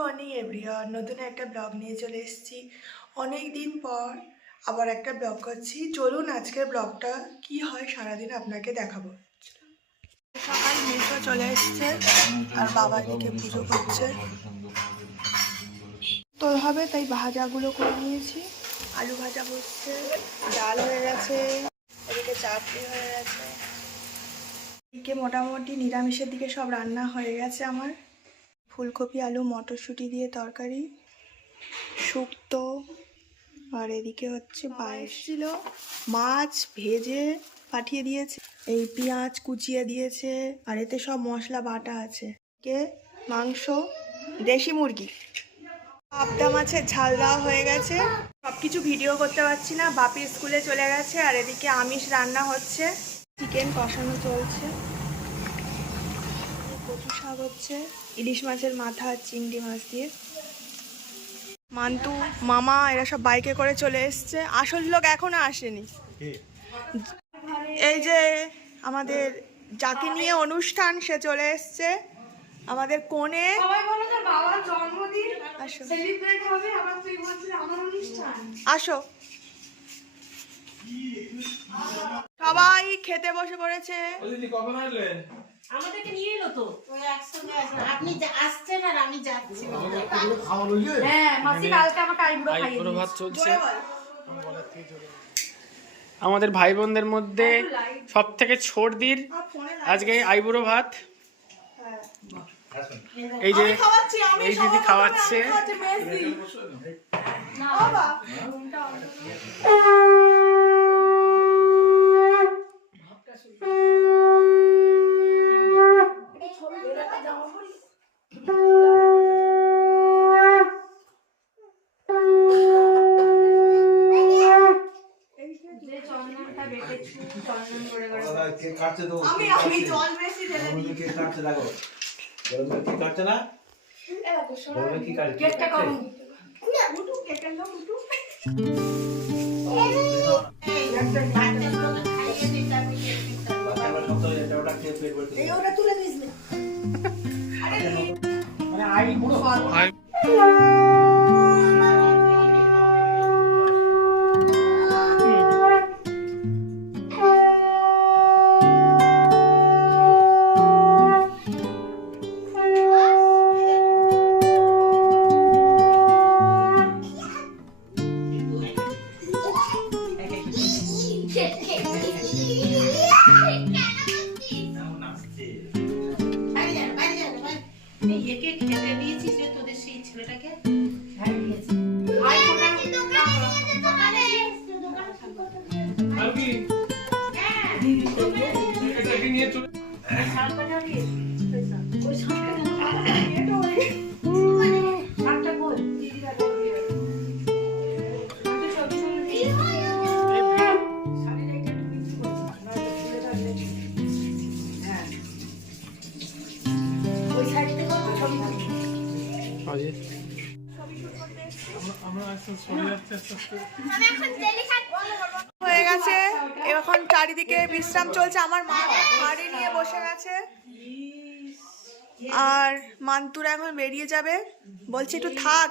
Morning everyone, নতুন একটা blog নিয়ে চলে এসেছি। অনেক দিন পর আবার একটা ব্লগ করছি। চলুন আজকের ব্লগটা কি হয় সারাদিন আপনাকে দেখাবো। সকাল মেয়েটা চলে এসছে আর বাবা এদিকে পুজো করছে তো হবে, তাই ভাজাগুলো করে নিয়েছি। আলু ভাজা বসছে, ডাল হয়ে গেছে, এদিকে চাটনি হয়ে গেছে, এদিকে মোটামুটি নিরামিষের দিকে সব রান্না হয়ে গেছে আমার। ফুলকপি আলু মটরশুঁটি দিয়ে তরকারি, শুক্তো, আর এদিকে হচ্ছে পায়েস ছিল, মাছ ভেজে পাঠিয়ে দিয়েছে, এই পেঁয়াজ কুচিয়ে দিয়েছে, আর এতে সব মশলা বাটা আছে। কে মাংস, দেশি মুরগি, পাবদা মাছের ঝাল দেওয়া হয়ে গেছে। সব কিছু ভিডিও করতে পারছি না, বাপি স্কুলে চলে গেছে। আর এদিকে আমিষ রান্না হচ্ছে, চিকেন কষানো চলছে, কচু শাক হচ্ছে, ইলিশ মাছের মাথা আর চিংড়ি মাছ দিয়ে। মান্তু মামা এরা সব বাইকে করে চলে এসছে, আসল লোক এখনো আসেনি। এই যে আমাদের যাকে নিয়ে অনুষ্ঠান সে চলে এসছে, আমাদের কোণে। আসো, সবাই খেতে বসে পড়েছে। আমাদেরকে নিয়ে এলো তো, ওই একসঙ্গে আপনি আসছেন আর আমি যাচ্ছি। হ্যাঁ মাসি কালকে আমাকে আইবুড়ো ভাত চলছে। আমাদের ভাই বোনদের মধ্যে সব থেকে ছোটদির আজকে আইবুড়ো ভাত। এই যে এই দিদি খাওয়াচ্ছে। হয়ে গেছে, এখন চারিদিকে বিশ্রাম চলছে। আমার মা হাড়ি নিয়ে বসে গেছে আর মান্তুরা এখন বেরিয়ে যাবে। বলছে একটু থাক,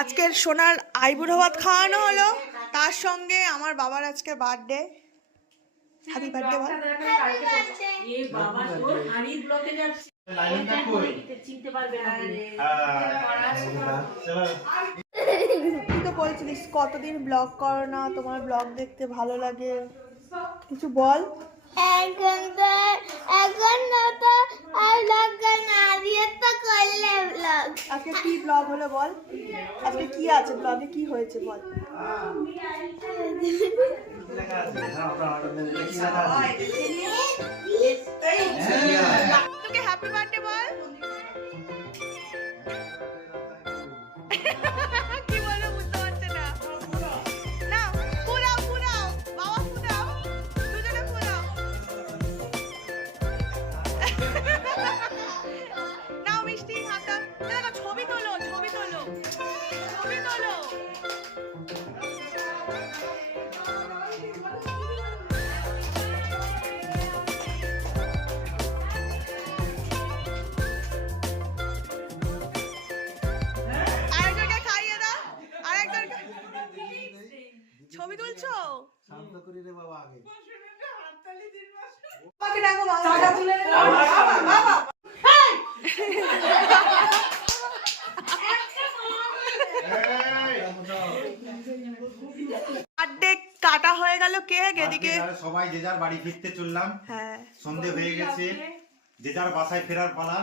আজকের সোনার আইবুড়ো ভাত খাওয়ানো হলো, তার সঙ্গে আমার বাবার আজকে বার্থডে। হ্যাপি বার্থডে বল। তুই তো বলছিলিস কতদিন ব্লগ করো না, তোমার ব্লগ দেখতে ভালো লাগে, কিছু বল। এখন তো আর ব্লগ না দিয়ে তো করলে ব্লগ। আজকে কি ব্লগ হলো বল, আজকে কি আছে ব্লগে, কি হয়েছে বল। তোকে হ্যাপি বার্থডে বল। কি বলবো বুঝতে পারছে না। না পুরাও পুরাও বাবা, পুরাও দুজনে পুরাও। নাও মিষ্টি হাতা, দেখো ছবি তোলো, ছবি তোলো, ছবি তোলো। ছবি তুলছো? শান্ত করি রে বাবা আগে। বাবাকে ডাকো, বাবা তুলে নে। বাবা বার্থডে কাটা হয়ে গেল কেক এদিকে। আজকে সবাই যে যার বাড়ি ফিরতে চললাম। হ্যাঁ সন্ধে হয়ে গেছে, যে যার বাসায় ফেরার পালা।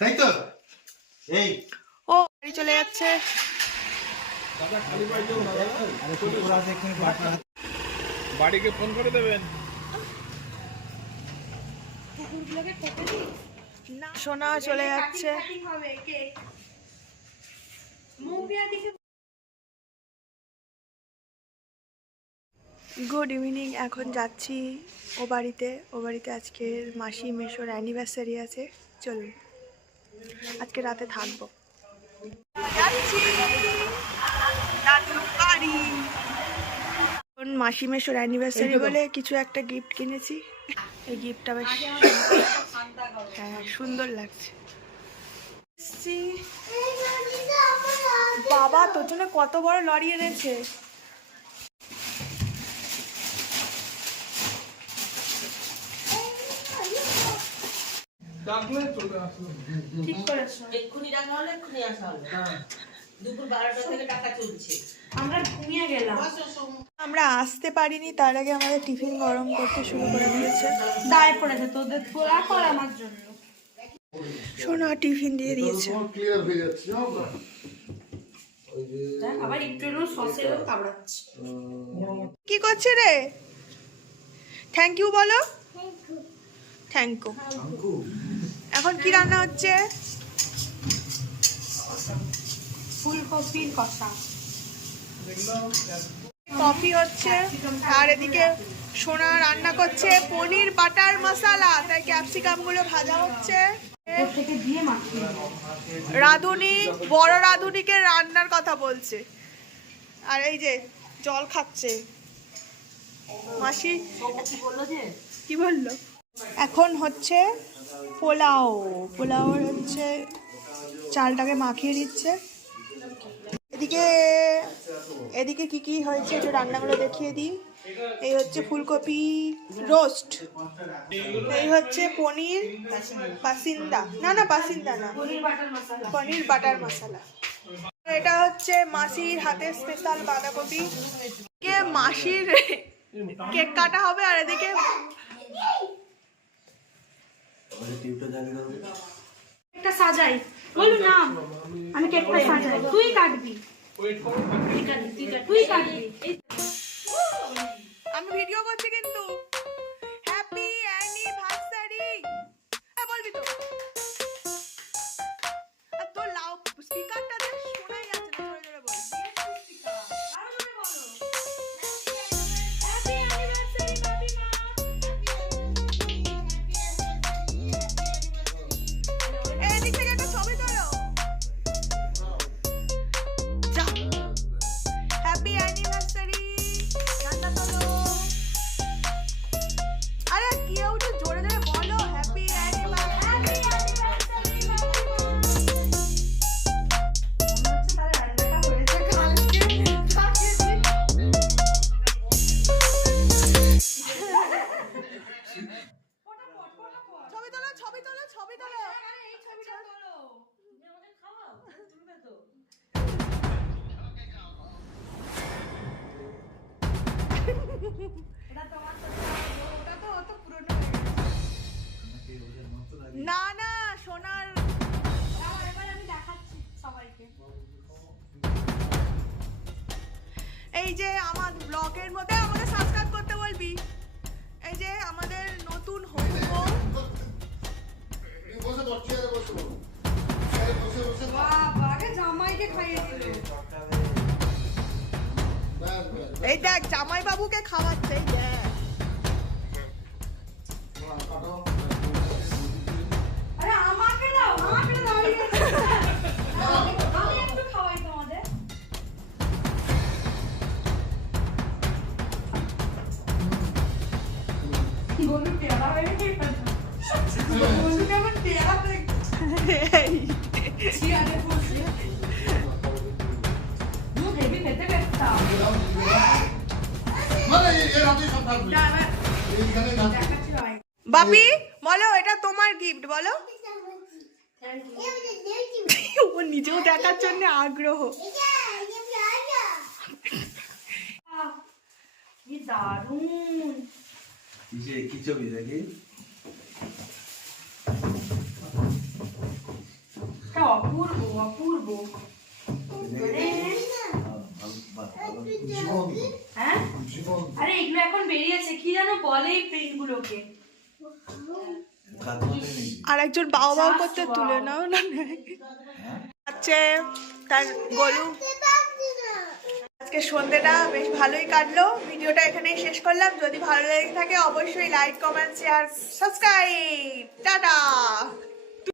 তাই তো? এই ও বাড়ি চলে যাচ্ছে। আরে কুকুর আছে এখানে বাটা। বাড়িকে ফোন করে দেবেন। সোনা চলে যাচ্ছে। Good evening. এখন যাচ্ছি ও বাড়িতে। আজকের মাসি মেশোর অ্যানিভার্সারি আছে। চলুন আজকে রাতে থাকবো। যাচ্ছি দাদুর বাড়ি। এখন মাসি মেশোর অ্যানিভার্সারি বলে কিছু একটা গিফট কিনেছি। এই গিফটটা বেশ হ্যাঁ সুন্দর লাগছে। বাবা তোর জন্য কত বড় লরি এনেছে। ঠিক করেছো। এক্ষুনি ডাকা হলো, এক্ষুনি আসা হলো। দুপুর 12টা থেকে টাকা চলছে। আমরা ঘুমিয়ে গেলাম। আমরা আসতে পারিনি, তার আগে আমাদের টিফিন গরম করতে শুরু করে দিয়েছে। দায় পড়েছে তোদের পোড়া কর আমার জন্য। সোনা টিফিন দিয়ে দিয়েছে। ক্লিয়ার হয়ে যাচ্ছে। দেখ আবার একটু সসের কামড়াচ্ছে। কি করছে রে? থ্যাংক ইউ বলো। Thank you. এখন কি রান্না হচ্ছে? ফুলকপির কষা। কফি হচ্ছে আর এদিকে সোনা রান্না করছে পনির বাটার মশলা। তাই ক্যাপসিকাম গুলো ভাজা হচ্ছে। থেকে দিয়ে মাখিয়ে রাঁধুনি বড় রাঁধুনিকে রান্নার কথা বলছে। আর এই যে জল খাচ্ছে মাসি। বললো যে কি বললো? এখন হচ্ছে পোলাও হচ্ছে চালটাকে মাখিয়ে দিচ্ছে। এদিকে কি কি হয়েছে একটু রান্নাগুলো দেখিয়ে দিই। এই হচ্ছে ফুলকপি রোস্ট, এই হচ্ছে পনির পাসিন্দা না পনির বাটার মশলা। এটা হচ্ছে মাসির হাতের স্পেশাল বাঁধাকপি। কে মাসির কেক কাটা হবে আর এদিকে কেকটা সাজাই। বলু না আমি কেকটা সাজাই, তুই কাটবি। তুই কাটবি। আমি ভিডিও করছি কিন্তু। হ্যাপি অ্যানিভার্সারি বলবি তো। আর তোর লাউ স্পিকারটা দিয়ে শোনাই যাচ্ছে না, জোরে জোরে বল। Happy anniversary বাবিমা। এদিক থেকে একটা ছবি তোলো। যা হ্যাপি অ্যানিভার্সারি গানটা তোলো। আরে কেউ একটু জোরে জোরে বলো হ্যাপি অ্যানিভার্সারি। ছবি তোলো। না সোনার আমি দেখাচ্ছি সবাইকে। এই যে আমার ব্লগের মধ্যে আমাদের সাবস্ক্রাইব করতে বলবি। এই যে আমাদের নতুন হবু বউ। বাবা আগে জামাইকে খাইয়ে দিল। এই দেখ জামাই বাবুকে খাওয়াচ্ছে। এই দেখ আরে আমাকে দাও আমি একটু খাওয়াই তোমাদের। বলু পেয়ারা হয়ে গেছে। বলু কেমন পেয়ারা চেয়ারে বসে। হেভি খেতে পেতাম। বাপি বলো এটা তোমার গিফট বলো। ও নিজেও দেখার জন্য আগ্রহ। কি দারুণ। কি ছবি দেখি? অপূর্ব অপূর্ব। হ্যাঁ আরে এগুলো এখন বেরিয়েছে, কি জানো বলে এই প্রিন্ট গুলোকে। আর একজন বাও বাও করতে তুলে নাও না আচ্ছা তার গলু। আজকে সন্ধ্যেটা বেশ ভালোই কাটলো। ভিডিওটা এখানেই শেষ করলাম। যদি ভালো লেগে থাকে অবশ্যই like comment share subscribe. Tata.